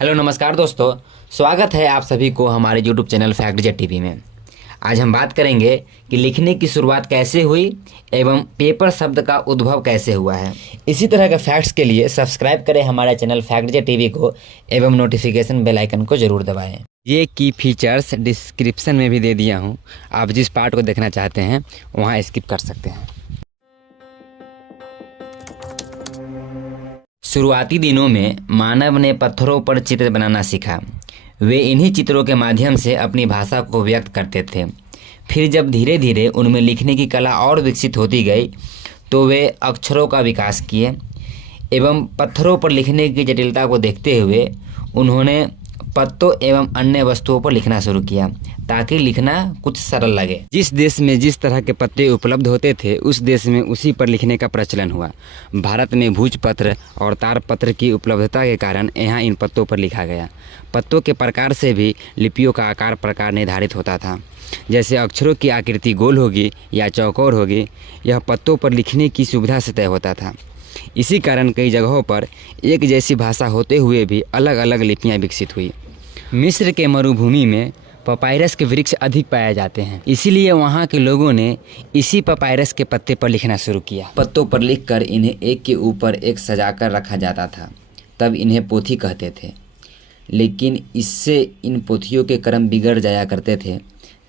Hello नमस्कार दोस्तों, स्वागत है आप सभी को हमारे YouTube channel fact jet TV में। आज हम बात करेंगे कि लिखने की शुरुआत कैसे हुई एवं पेपर शब्द का उद्भव कैसे हुआ है। इसी तरह के फैक्ट्स के लिए सब्सक्राइब करें हमारे चैनल फैक्ट जेट टीवी को एवं नोटिफिकेशन बेल आइकन को जरूर दबाएं। ये की फीचर्स डिस्क्रिप्शन में भी दे दिया हूँ, आप जिस पार्ट को देखना चाहते हैं वहाँ स्किप कर सकते हैं। शुरुआती दिनों में मानव ने पत्थरों पर चित्र बनाना सीखा। वे इन्हीं चित्रों के माध्यम से अपनी भाषा को व्यक्त करते थे। फिर जब धीरे धीरे उनमें लिखने की कला और विकसित होती गई तो वे अक्षरों का विकास किए एवं पत्थरों पर लिखने की जटिलता को देखते हुए उन्होंने पत्तों एवं अन्य वस्तुओं पर लिखना शुरू किया ताकि लिखना कुछ सरल लगे। जिस देश में जिस तरह के पत्ते उपलब्ध होते थे उस देश में उसी पर लिखने का प्रचलन हुआ। भारत में भूजपत्र और तारपत्र की उपलब्धता के कारण यहाँ इन पत्तों पर लिखा गया। पत्तों के प्रकार से भी लिपियों का आकार प्रकार निर्धारित होता था। जैसे अक्षरों की आकृति गोल होगी या चौकोर होगी, यह पत्तों पर लिखने की सुविधा से तय होता था। इसी कारण कई जगहों पर एक जैसी भाषा होते हुए भी अलग अलग लिपियाँ विकसित हुई। मिस्र के मरुभूमि में पपायरस के वृक्ष अधिक पाए जाते हैं, इसीलिए वहाँ के लोगों ने इसी पपायरस के पत्ते पर लिखना शुरू किया। पत्तों पर लिखकर इन्हें एक के ऊपर एक सजाकर रखा जाता था, तब इन्हें पोथी कहते थे। लेकिन इससे इन पोथियों के क्रम बिगड़ जाया करते थे।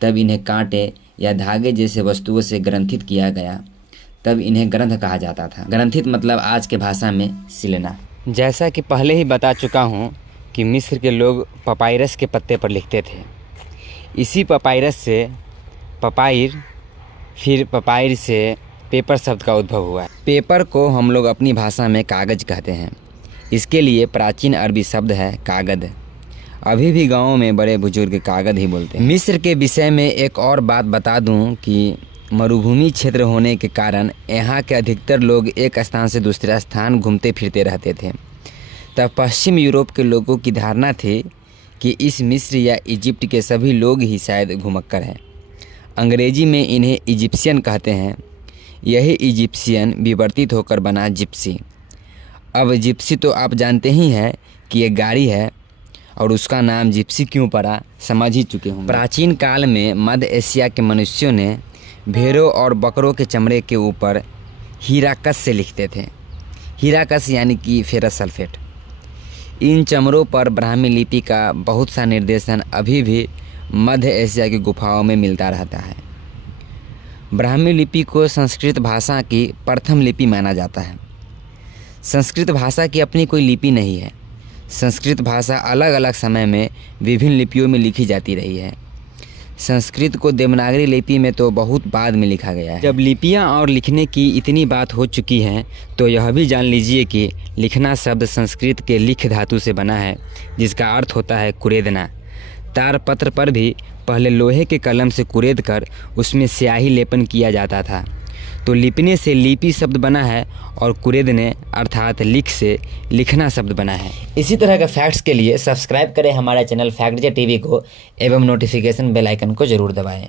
तब इन्हें कांटे या धागे जैसे वस्तुओं से ग्रंथित किया गया, तब इन्हें ग्रंथ कहा जाता था। ग्रंथित मतलब आज के भाषा में सिलना। जैसा कि पहले ही बता चुका हूँ कि मिस्र के लोग पपायरस के पत्ते पर लिखते थे। इसी पपायरस से पपायर, फिर पपायर से पेपर शब्द का उद्भव हुआ है। पेपर को हम लोग अपनी भाषा में कागज़ कहते हैं। इसके लिए प्राचीन अरबी शब्द है कागद। अभी भी गाँवों में बड़े बुजुर्ग कागद ही बोलते हैं। मिस्र के विषय में एक और बात बता दूं कि मरुभूमि क्षेत्र होने के कारण यहाँ के अधिकतर लोग एक स्थान से दूसरा स्थान घूमते फिरते रहते थे। तब पश्चिम यूरोप के लोगों की धारणा थी कि इस मिस्र या इजिप्ट के सभी लोग ही शायद घुमक्कर हैं। अंग्रेजी में इन्हें इजिप्शियन कहते हैं। यही इजिप्शियन विवर्तित होकर बना जिप्सी। अब जिप्सी तो आप जानते ही हैं कि एक गाड़ी है, और उसका नाम जिप्सी क्यों पड़ा समझ ही चुके होंगे। प्राचीन काल में मध्य एशिया के मनुष्यों ने भेड़ों और बकरों के चमड़े के ऊपर हीराकस से लिखते थे। हीराकस यानी कि फेरस सल्फेट। इन चमड़ों पर ब्राह्मी लिपि का बहुत सा निर्देशन अभी भी मध्य एशिया की गुफाओं में मिलता रहता है। ब्राह्मी लिपि को संस्कृत भाषा की प्रथम लिपि माना जाता है। संस्कृत भाषा की अपनी कोई लिपि नहीं है। संस्कृत भाषा अलग अलग समय में विभिन्न लिपियों में लिखी जाती रही है। संस्कृत को देवनागरी लिपि में तो बहुत बाद में लिखा गया है। जब लिपियाँ और लिखने की इतनी बात हो चुकी है तो यह भी जान लीजिए कि लिखना शब्द संस्कृत के लिख धातु से बना है, जिसका अर्थ होता है कुरेदना। तारपत्र पर भी पहले लोहे के कलम से कुरेद कर उसमें स्याही लेपन किया जाता था, तो लिपने से लिपि शब्द बना है और कुरेदने अर्थात लिख से लिखना शब्द बना है। इसी तरह के फैक्ट्स के लिए सब्सक्राइब करें हमारे चैनल फैक्ट जेट टीवी को एवं नोटिफिकेशन बेल आइकन को जरूर दबाएं।